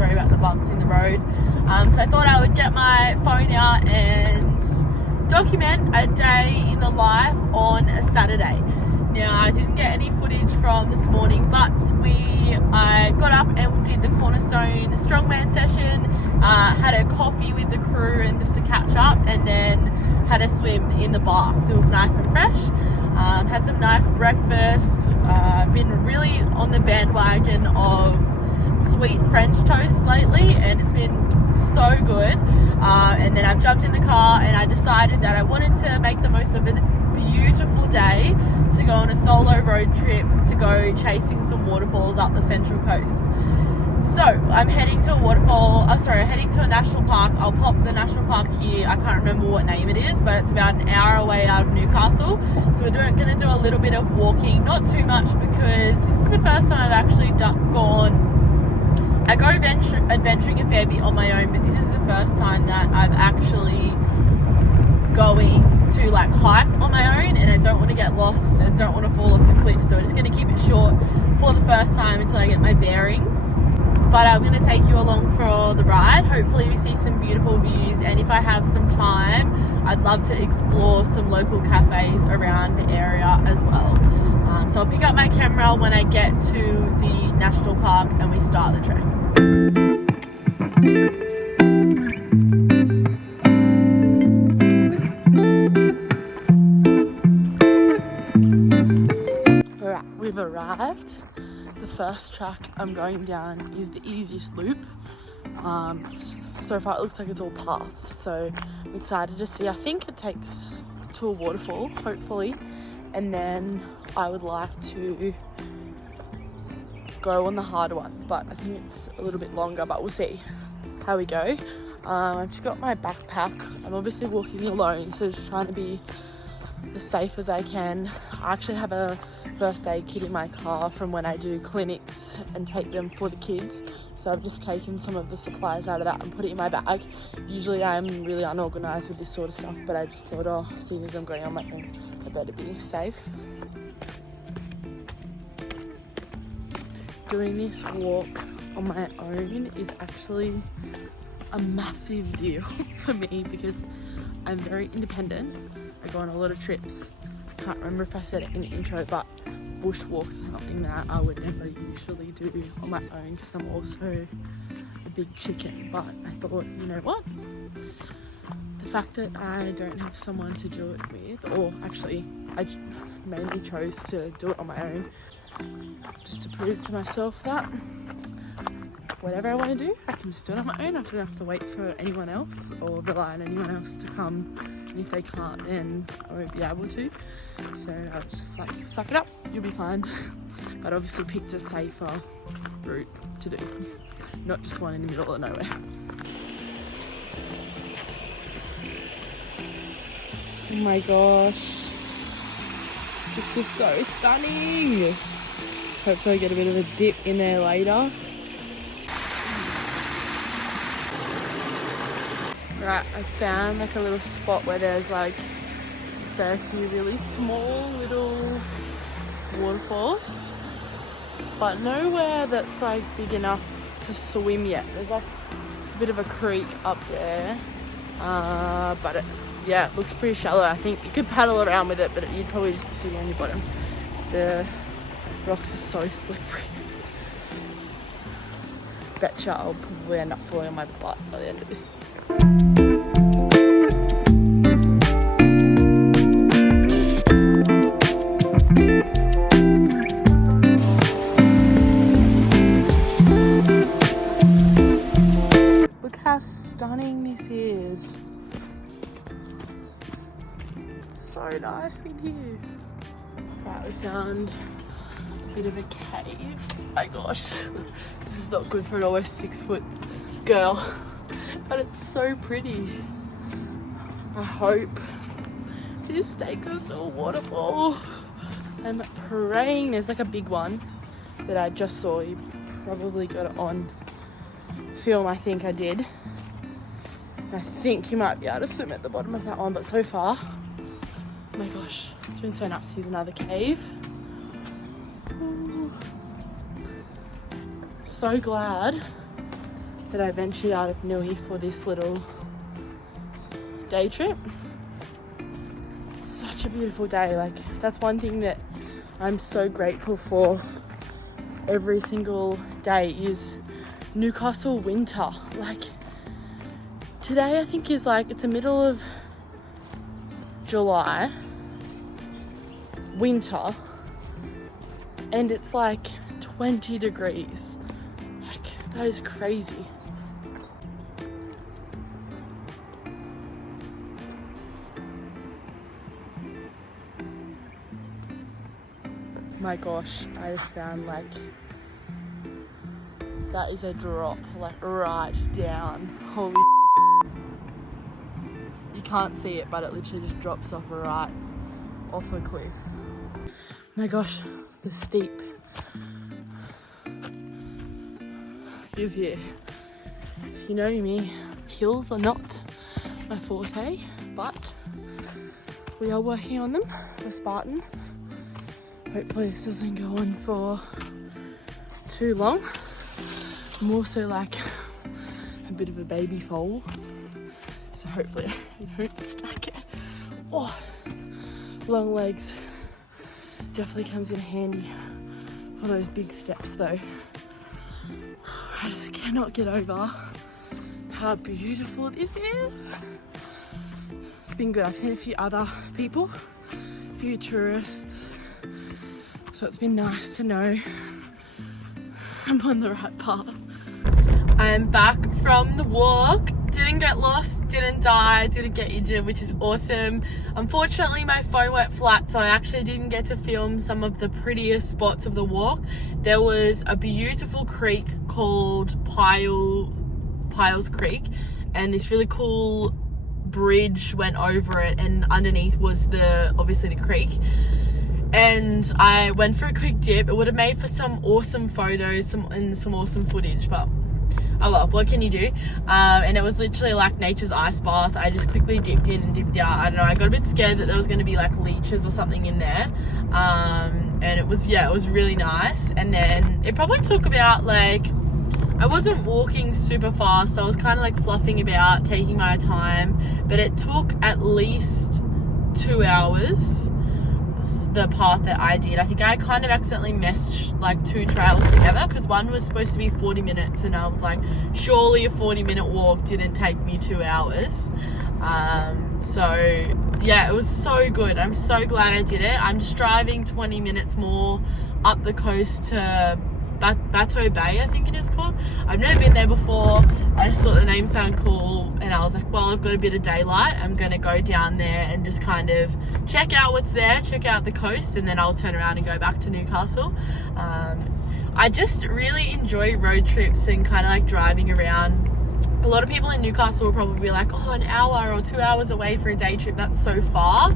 sorry about the bumps in the road. So I thought I would get my phone out and document a day in the life on a Saturday. Now, I didn't get any footage from this morning, but I got up and did the Cornerstone strongman session, had a coffee with the crew and just to catch up, and then had a swim in the bath. So it was nice and fresh. Had some nice breakfast. Been really on the bandwagon of sweet French toast lately, and it's been so good. And then I've jumped in the car and I decided that I wanted to make the most of a beautiful day to go on a solo road trip to go chasing some waterfalls up the Central Coast. So I'm heading to heading to a national park. I'll pop the national park here. I can't remember what name it is, but it's about an hour away out of Newcastle. So we're going to do a little bit of walking, not too much, because this is the first time I've actually gone. I go adventuring a fair bit on my own, but this is the first time that I'm actually going to like hike on my own, and I don't want to get lost and don't want to fall off the cliff. So we're just going to keep it short for the first time until I get my bearings. But I'm going to take you along for the ride. Hopefully we see some beautiful views, and if I have some time, I'd love to explore some local cafes around the area as well. So I'll pick up my camera when I get to the national park and we start the trek. Alright, we've arrived. The first track I'm going down is the easiest loop. So far it looks like it's all paths, so I'm excited to see. I think it takes to a waterfall, hopefully, and then I would like to go on the harder one, but I think it's a little bit longer, but we'll see how we go. I've just got my backpack. I'm obviously walking alone, so just trying to be as safe as I can. I actually have a first aid kit in my car from when I do clinics and take them for the kids, so I've just taken some of the supplies out of that and put it in my bag. Usually I'm really unorganised with this sort of stuff, but I just thought, oh, seeing as I'm going on my own, I better be safe. Doing this walk on my own is actually a massive deal for me because I'm very independent. I go on a lot of trips. I can't remember if I said it in the intro, but bush walks is something that I would never usually do on my own because I'm also a big chicken. But I thought, you know what? The fact that I don't have someone to do it with, or actually I mainly chose to do it on my own, just to prove to myself that whatever I want to do, I can just do it on my own. I don't have to wait for anyone else or rely on anyone else to come. And if they can't, then I won't be able to. So I was just like, suck it up, you'll be fine. But obviously picked a safer route to do, not just one in the middle of nowhere. Oh my gosh, this is so stunning. Hopefully I get a bit of a dip in there later. Right, I found like a little spot where there's like very few really small little waterfalls, but nowhere that's like big enough to swim yet. There's like a bit of a creek up there, but it looks pretty shallow. I think you could paddle around with it, but you'd probably just be sitting on your bottom. The rocks are so slippery. Betcha I'll probably end up falling on my butt by the end of this. Look how stunning this is. It's so nice in here. Right, we found a bit of a cave. Oh my gosh, this is not good for an almost 6 foot girl, but it's so pretty. I hope this takes us to a waterfall. I'm praying. There's like a big one that I just saw. You probably got it on film, I think I did. I think you might be able to swim at the bottom of that one, but so far, oh my gosh, it's been so nuts. Here's another cave. Ooh. So glad that I ventured out of Nui for this little day trip. It's such a beautiful day. Like, that's one thing that I'm so grateful for every single day is Newcastle winter. Like, today I think is like, it's the middle of July, winter, and it's like 20 degrees. Like, that is crazy. My gosh, I just found like that is a drop, like right down. Holy you can't see it, but it literally just drops off right off a cliff. My gosh, the steep is here. If you know me, hills are not my forte, but we are working on them for Spartan. Hopefully this doesn't go on for too long. I'm also like a bit of a baby foal, so hopefully you don't stack it. Oh, long legs definitely comes in handy for those big steps though. I just cannot get over how beautiful this is. It's been good. I've seen a few other people, a few tourists, so it's been nice to know I'm on the right path. I'm back from the walk. Didn't get lost, didn't die, didn't get injured, which is awesome. Unfortunately, my phone went flat, so I actually didn't get to film some of the prettiest spots of the walk. There was a beautiful creek called Piles Creek, and this really cool bridge went over it, and underneath was obviously the creek. And I went for a quick dip. It would have made for some awesome photos and some awesome footage, but oh well, what can you do? And it was literally like nature's ice bath. I just quickly dipped in and dipped out. I don't know, I got a bit scared that there was going to be like leeches or something in there. And it was really nice. And then it probably took about like, I wasn't walking super fast, so I was kind of like fluffing about, taking my time, but it took at least 2 hours, the path that I did. I think I kind of accidentally meshed like two trails together, because one was supposed to be 40 minutes and I was like, surely a 40-minute walk didn't take me 2 hours. So yeah, it was so good. I'm so glad I did it. I'm just driving 20 minutes more up the coast to Bateau Bay, I think it is called. I've never been there before. I just thought the name sounded cool, and I was like, well, I've got a bit of daylight. I'm going to go down there and just kind of check out what's there, check out the coast, and then I'll turn around and go back to Newcastle. I just really enjoy road trips and kind of like driving around. A lot of people in Newcastle will probably be like, oh, an hour or 2 hours away for a day trip, that's so far.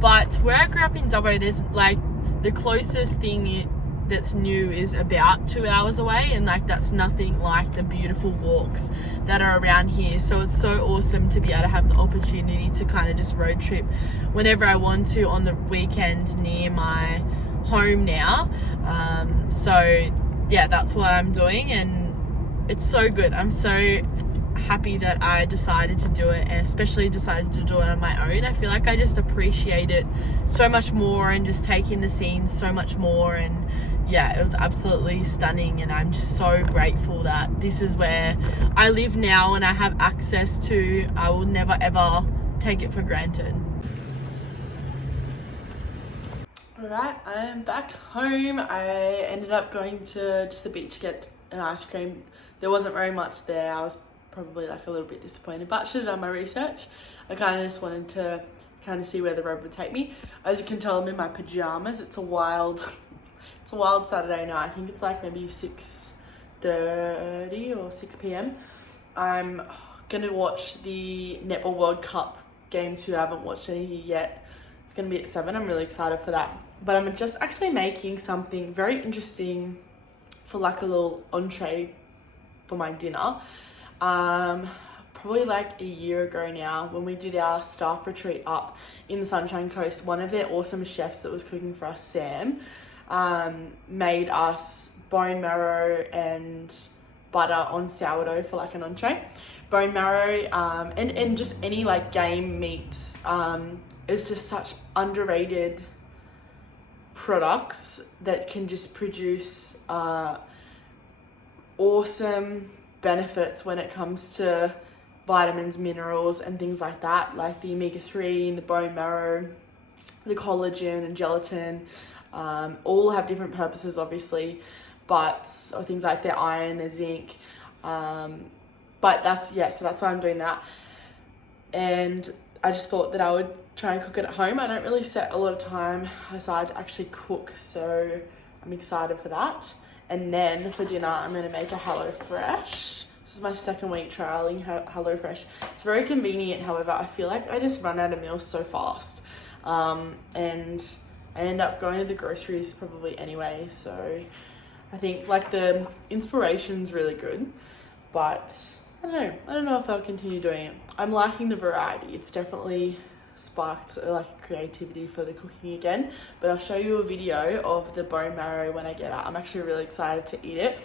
But where I grew up in Dubbo, there's like the closest thing that's new is about 2 hours away, and like that's nothing like the beautiful walks that are around here. So it's so awesome to be able to have the opportunity to kind of just road trip whenever I want to on the weekend near my home now. So yeah, that's what I'm doing, and it's so good. I'm so happy that I decided to do it, and especially decided to do it on my own. I feel like I just appreciate it so much more and just take in the scenes so much more. And yeah, it was absolutely stunning, and I'm just so grateful that this is where I live now and I have access to. I will never ever take it for granted. Alright, I am back home. I ended up going to just the beach to get an ice cream. There wasn't very much there. I was probably like a little bit disappointed, but I should have done my research. I kind of just wanted to kind of see where the road would take me. As you can tell, I'm in my pajamas. It's a wild Saturday night. I think it's like maybe 6:30 or 6 p.m. I'm gonna watch the Netball World Cup game 2. I haven't watched any yet. It's gonna be at 7. I'm really excited for that. But I'm just actually making something very interesting for like a little entree for my dinner. Probably like a year ago now, when we did our staff retreat up in the Sunshine Coast, one of their awesome chefs that was cooking for us, Sam, made us bone marrow and butter on sourdough for like an entree. Bone marrow and just any like game meats is just such underrated products that can just produce awesome benefits when it comes to vitamins, minerals and things like that, like the omega-3 and the bone marrow, the collagen and gelatin, all have different purposes obviously, but or things like their iron, their zinc, but so that's why I'm doing that. And I just thought that I would try and cook it at home. I don't really set a lot of time aside to actually cook, so I'm excited for that. And then for dinner, I'm going to make a HelloFresh. This is my second week trialing HelloFresh. It's very convenient, however, I feel like I just run out of meals so fast. And I end up going to the groceries probably anyway, so I think like the inspiration's really good, but I don't know if I'll continue doing it. I'm liking the variety. It's definitely sparked like creativity for the cooking again, but I'll show you a video of the bone marrow when I get out. I'm actually really excited to eat it.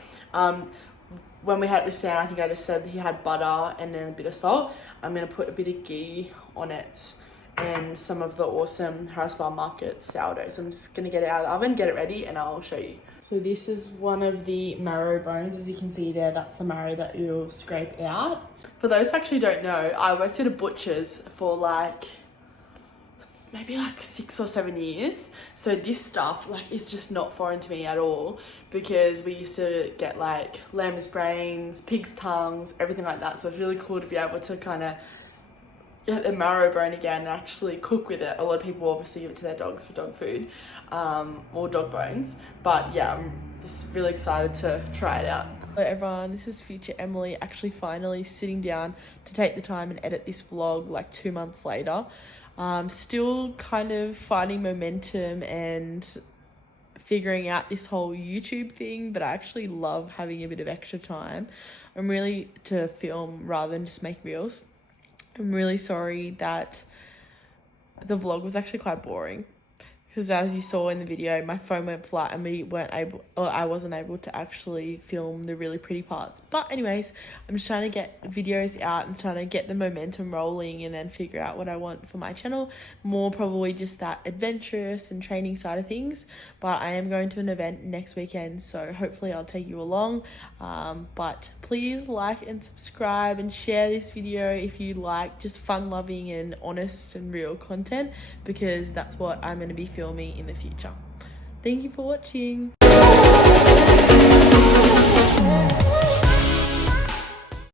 When we had it with Sam, I think I just said he had butter and then a bit of salt. I'm going to put a bit of ghee on it and some of the awesome Harris Farm Market sourdough. So I'm just going to get it out of the oven, get it ready, and I'll show you. So this is one of the marrow bones. As you can see there, that's the marrow that you'll scrape out. For those who actually don't know, I worked at a butcher's for like maybe like 6 or 7 years. So this stuff like is just not foreign to me at all, because we used to get like lamb's brains, pig's tongues, everything like that. So it's really cool to be able to kind of get the marrow bone again and actually cook with it. A lot of people obviously give it to their dogs for dog food, or dog bones. But yeah, I'm just really excited to try it out. Hello everyone, this is future Emily actually finally sitting down to take the time and edit this vlog like 2 months later. Still kind of finding momentum and figuring out this whole YouTube thing, but I actually love having a bit of extra time. I'm really to film rather than just make reels. I'm really sorry that the vlog was actually quite boring, because as you saw in the video, my phone went flat and I wasn't able to actually film the really pretty parts. But anyways, I'm just trying to get videos out and trying to get the momentum rolling and then figure out what I want for my channel. More probably just that adventurous and training side of things. But I am going to an event next weekend, so hopefully I'll take you along. But please like and subscribe and share this video if you like just fun-loving and honest and real content, because that's what I'm going to be filming in the future. Thank you for watching.